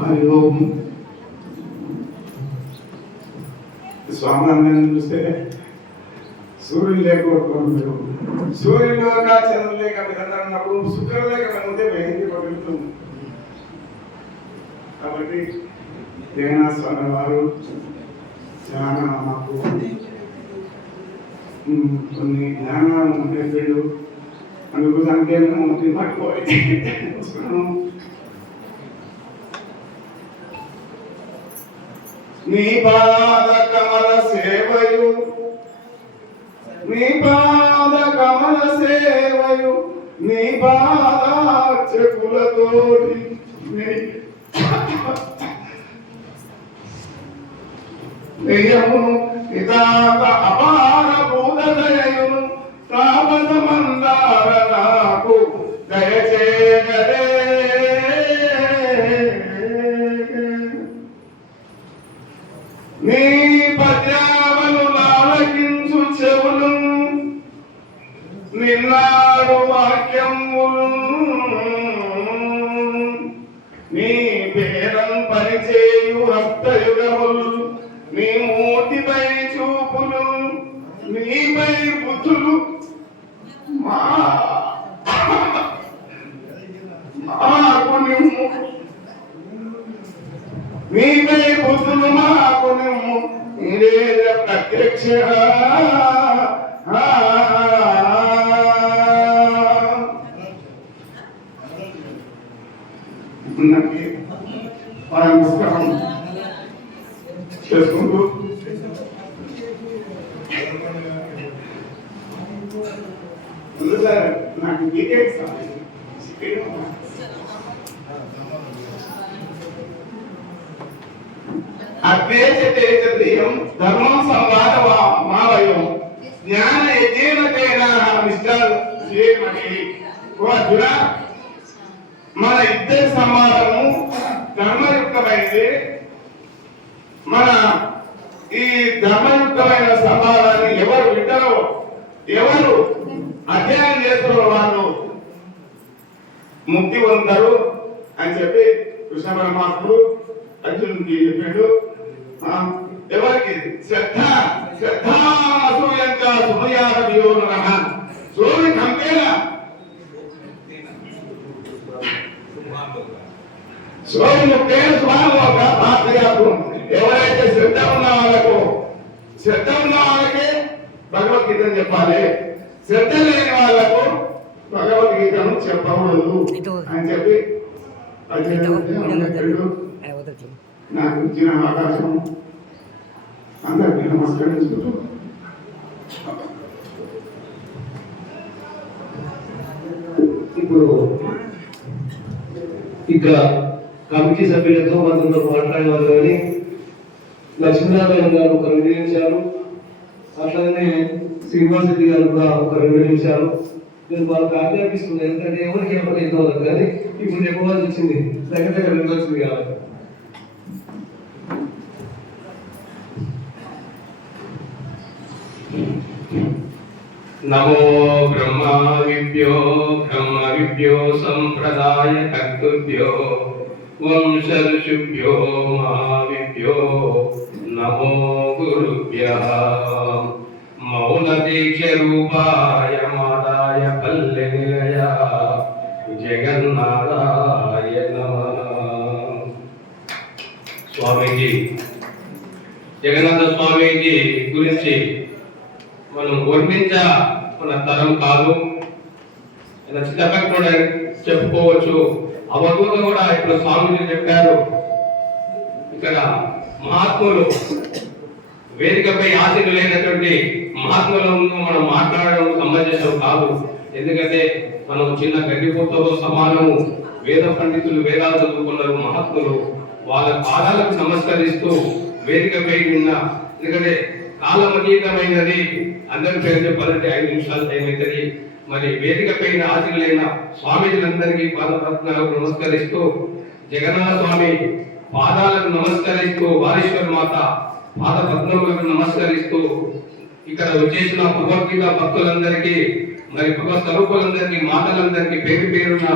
మరియు స్వామి చూస్తే సూర్యుడు లేకపోతే సూర్యుడు లేక చంద్రుడు లేక మీరందరూ ఉన్నప్పుడు శుక్రుడు లేక ఉంటే వేయించి పడుతుంది. కాబట్టి జగన్నాథ స్వామి వారు చాలా మాకు కొన్ని జ్ఞానం నేర్పాడు. అందుకు దానికి పట్టుకోవాలి. నీ పాద కమల సేవయు నీ పాద కమల సేవయు నీ పాదార్చకులతోటి నియమును నిదాన అపార భూతదయయును తాపస మందార నాకు దయచేయగలే. నీ పద్యావను లాలకించు చెవులు నిన్నాడు వాక్యములు నీ పేరం పనిచేయు హస్తయుగములు నీ మూటిపై చూపులు నీపై బుద్ధులు మాకు నిమ్ము నీపై బుద్ధులు మాకు నిమ్ము ఇదే ప్రత్యక్ష నమస్కారం చేసుకుంటూ నాకు డీటెయిల్స్ అద్వైతేయం ధర్మం సంవాద మావయం జ్ఞాన యజ్ఞేన మిస్టర్ శ్రీమణి అర్జున, మన ఇద్దరి సంవాదము ధర్మయుక్తమైంది. మన ఈ ధర్మయుక్తమైన సంవాదాన్ని ఎవరు వింటారో, ఎవరు అధ్యయనం చేస్తారో వాళ్ళు ముక్తి పొందుతారు అని చెప్పి కృష్ణ పరమాత్ముడు అర్జునుడికి చెప్పాడు. ఎవరికి శ్రద్ధాసూయంత సుమయాత వియోగ సూర్యుని కంపేలా ఎవరైతే శ్రద్ధ ఉన్న వాళ్ళకే భగవద్గీతను చెప్పాలి, శ్రద్ధ లేని వాళ్ళకు భగవద్గీతను చెప్పకూడదు అని చెప్పి నాకు ఇచ్చిన అవకాశం అందరికీ నమస్కరించుకుంటూ ఇప్పుడు ఇక్కడ కమిటీ సభ్యులతో మనతో మాట్లాడేవారు కానీ లక్ష్మీనారాయణ గారు ఒక 2 నిమిషాలు, అట్లనే శ్రీనివాస్ రెడ్డి గారు కూడా ఒక 2 నిమిషాలు. నేను వాళ్ళకి ఆజ్ఞాపిస్తుంది ఎందుకంటే ఎవరికి చెప్పలేదు కానీ ఇప్పుడు చెప్పవలసి వచ్చింది, దగ్గర వెళ్ళవలసింది కాబట్టి. నమో బ్రహ్మ విభ్యో సంప్రదాయ కర్తృభ్యో వంశర్షుభ్యో మహావిభ్యో నమో గురుభ్యః. మౌన దీక్ష రూపాయ మాదాయ పల్లె నిలయ జగన్నాథాయ నమః. స్వామీజీ జగన్నాథ స్వామీజీ గురించి మనం మన తరం కాదు, చిన్నపక్కన చెప్పుకోవచ్చు. అవధూత కూడా ఇప్పుడు స్వామీజీ చెప్పారు, ఇక్కడ మహాత్ములు వేదికపై ఆశలు లేనటువంటి మహాత్ములను మనం మాట్లాడడం సమంజసం కాదు. ఎందుకంటే మనం చిన్న గడ్డిపోతతో సమానము. వేద పండితులు వేదాలు చదువుకున్నారు మహాత్ములు, వాళ్ళ పాదాలకు నమస్కరిస్తూ వేదికపై ఉన్న, ఎందుకంటే కాలమతీతమైనది. అందరి పేరు చెప్పాలంటే 5 నిమిషాలు టైం అవుతుంది. మరి వేదిక పైన ఆశలైన స్వామీజీలందరికీ పాదపద్మాలకు నమస్కరిస్తూ, జగన్నాథ స్వామి పాదాలకు నమస్కరిస్తూ, వారీశ్వర మాత పాదపద్మములకు నమస్కరిస్తూ, ఇక్కడ వచ్చేసిన భగవద్గీత భక్తులందరికీ, మరి భగవత్ స్వరూపులందరికీ, మాటలందరికీ పేరు పేరున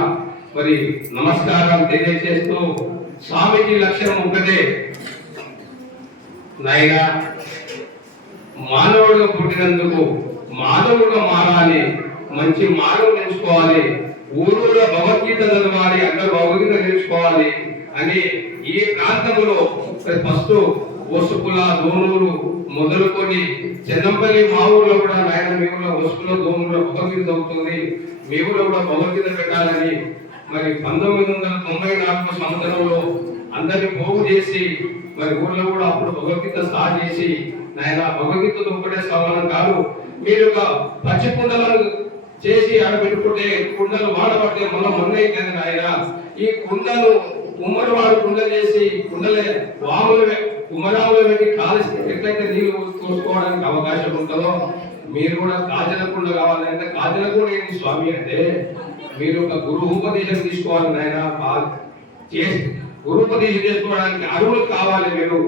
మరి నమస్కారం తెలియజేస్తూ స్వామిజీ లక్ష్యం ఒకటే, నాయనా మానవుడుగా పుట్టినందుకు మానవుడుగా మారాలి, మంచి మానవుడు నేర్చుకోవాలి, ఊరులో భగవద్గీత చదవాలి, అందరూ భగవద్గీత నేర్చుకోవాలి అని ఈ ప్రాంతంలో ఫస్ట్ వసుకుల దోనూరు మొదలుకొని చెన్నంపల్లి మా ఊర్లో కూడా నాయన మీ ఊళ్ళో వసుకుల దోనూరులో భగవద్గీత అవుతుంది, మీ ఊళ్ళో కూడా భగవద్గీత పెట్టాలని మరి 1994 సంవత్సరంలో అందరిని పోగు చేసి మరి ఊర్లో కూడా అప్పుడు భగవద్గీత స్టార్ట్ చేసి నాయన భగవద్గీతతో ఒకటే సమానం కాదు, మీరు పచ్చి కుండలను చేసి ఆడబెట్టుకుంటే కుండలు వాడబడితే మొన్న కదా నాయన ఈ కుండలు ఉమ్మడివాడు కుండ చేసి కుండలే ఉమ్మరాములు పెట్టి కాల్చి ఎట్లయితే నీళ్ళు తోసుకోవడానికి అవకాశం ఉంటుందో మీరు కూడా కాజల కుండ కావాలంటే కాజల కుండ ఏంటి స్వామి అంటే మీరు ఒక గురువుపదేశం తీసుకోవాలి నాయన, చేసి గురువుపదేశం చేసుకోవడానికి అరువులు కావాలి, మీరు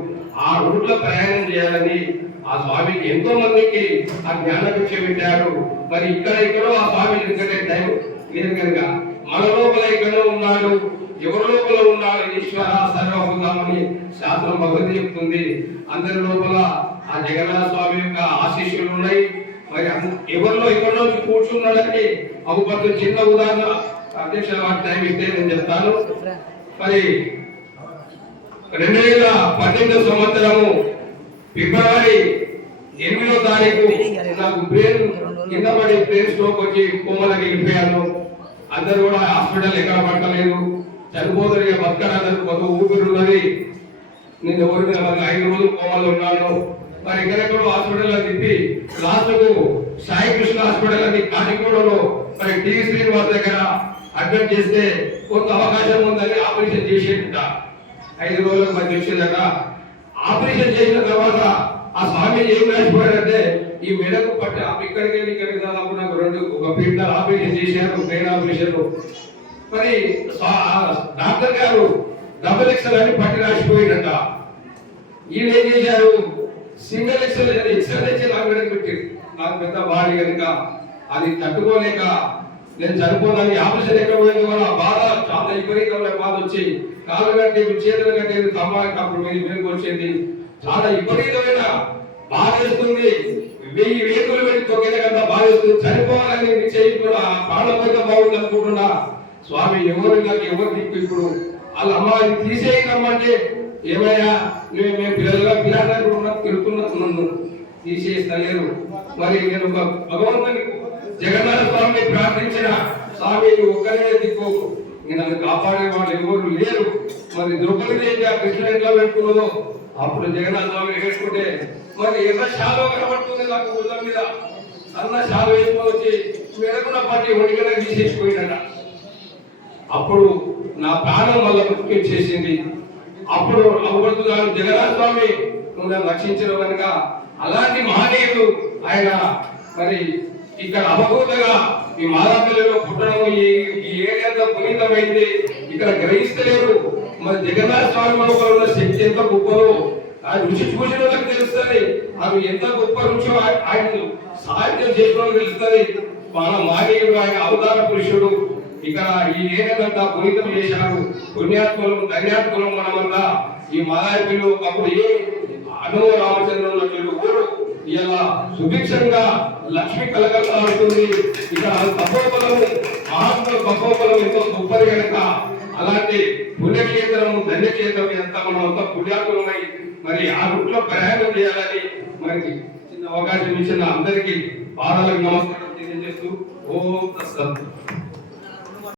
ఆ రూట్లో ప్రయాణం చేయాలని ఆ స్వామికి ఎంతో మందికి ఆ జ్ఞానభిక్ష పెట్టారు. మరి ఇక్కడో ఆ స్వామి ఎందుకంటే టైం లేదు కనుక మన లోపల ఎక్కడో ఉన్నాడు, ఎవరి లోపల ఉన్నాడు ఈశ్వర సర్వభూతమని శాస్త్రం భగవతి చెప్తుంది. అందరి లోపల ఆ జగన్నాథ స్వామి యొక్క ఆశీస్సులు ఉన్నాయి. మరి ఎవరిలో ఎక్కడో కూర్చున్నాడని ఒక చిన్న ఉదాహరణ అధ్యక్ష టైం ఇస్తే నేను చెప్తాను. మరి 2018 సంవత్సరము ఫిబ్రవరి 8వ తారీఖు నాకు బ్రెయిన్ కింద పడి బ్రెయిన్ స్ట్రోక్ వచ్చి కోమలకి వెళ్ళిపోయాను. అందరూ కూడా హాస్పిటల్ ఎక్కడ పట్టలేదు, చనిపోతుంది బతకడానికి కొంత ఊపిరి ఉన్నది. నేను ఎవరి 5 రోజులు కోమలో ఉన్నాను. మరి ఎక్కడెక్కడో హాస్పిటల్లో తిప్పి లాస్ట్కు సాయి కృష్ణ హాస్పిటల్ అని కాటిగూడలో మరి టీ శ్రీనివాస్ దగ్గర అడ్మిట్ చేస్తే కొంత అవకాశం ఉందని ఆపరేషన్ చేసేట 5 రోజులకు మధ్య వచ్చేదట. ఆపరేషన్ చేసిన తర్వాత ఆ స్వామి ఏం రాసిపోయారంటే ఈ మెడకు పట్టి ఇక్కడికి వెళ్ళి ఇక్కడికి దాదాపు నాకు ఒక క్వింటల్ ఆపరేషన్ చేశారు, బ్రెయిన్ ఆపరేషన్. మరి డాక్టర్ గారు డబుల్ ఎక్సెల్ అని పట్టి రాసిపోయిందట. ఈయన ఏం చేశారు, సింగిల్ ఎక్సెల్ తెచ్చి నాకు మెడకు పెట్టారు. నాకు పెద్ద బాడీ కనుక అది తట్టుకోలేక నేను చనిపోతాను. ఆపరేషన్ ఎక్కడ పోయింది వల్ల బాధ చాలా విపరీతమైన బాధ వచ్చి కాళ్ళు కట్టేది, చేతులు కట్టేది, తమ్మాకి అప్పుడు వెనుక వచ్చేది, చాలా విపరీతమైన బాధ వేస్తుంది. 1000 వేకులు పెట్టి తొక్కేది కదా బాధ వేస్తుంది. చనిపోవాలని నిశ్చయించుకున్న ప్రాణపోతే బాగుంది అనుకుంటున్నా. స్వామి ఎవరు దిక్కు ఇప్పుడు వాళ్ళ అమ్మాయిని తీసేయమంటే ఏమయ్యా మేము పిల్లలుగా పిల్లలు తిరుగుతున్నట్టున్నాను, తీసేస్తలేరు. మరి నేను ఒక భగవంతుని జగన్నాథ స్వామిని ప్రార్థించిన స్వామి ఒక్కరే దిక్కు, నన్ను కాపాడే వాళ్ళు ఎవరు లేరు. మరి ద్రౌపది కృష్ణ ఎట్లా పెట్టుకున్నదో అప్పుడు జగన్నాథ స్వామిని వేసుకుంటే మరి ఎర్ర శాలో కనబడుతుంది నాకు భుజం మీద, సన్న శాలు వేసుకొని వచ్చి మెడకున్న పట్టి ఒడిగడ తీసేసిపోయినట. అప్పుడు నా ప్రాణం వల్ల మృత్యు చేసింది. అప్పుడు అవబడుతున్నాను జగన్నాథ స్వామి నువ్వు నన్ను రక్షించిన కనుక అలాంటి మహనీయులు ఆయన మరి ఇక్కడ అవబోతగా ఈ మాదాపల్లిలో పుట్టడం ఈ ఏరియాతో పునీతమైంది. ఇక్కడ గ్రహిస్తలేరు. మరి జగన్నాథ స్వామి లోపల ఉన్న శక్తి ఎంత గొప్పదో ఆ రుచి చూసిన వాళ్ళకి తెలుస్తుంది. అది ఎంత గొప్ప రుచో ఆయన సాహిత్యం చేసిన వాళ్ళకి తెలుస్తుంది. మన మానవుడు ఆయన అవతార పురుషుడు. ఇక్కడ ఈ ఏరియాదంతా పునీతం చేశారు. పుణ్యాత్మలు ధన్యాత్మలు మనమంతా ఈ మాదాపల్లి ఒకప్పుడు ఏ అనుభవ రామచంద్రులు ఊరు ఇలా సుభిక్షంగా లక్ష్మి కలగలుగుతుంది. ఇక్కడ తపోబలము మహాత్ముల తపోబలం ఎంతో గొప్పది కనుక అలాంటి పుణ్యక్షేత్రము ధన్యక్షేత్రం ఎంత మనం అంతా పుణ్యాత్మలు ఉన్నాయి. మరి ఆ రూట్లో ప్రయాణం చేయాలని మరి చిన్న అవకాశం ఇచ్చిన అందరికీ పాదాలకు నమస్కారం తెలియజేస్తూ ఓం తత్సత్.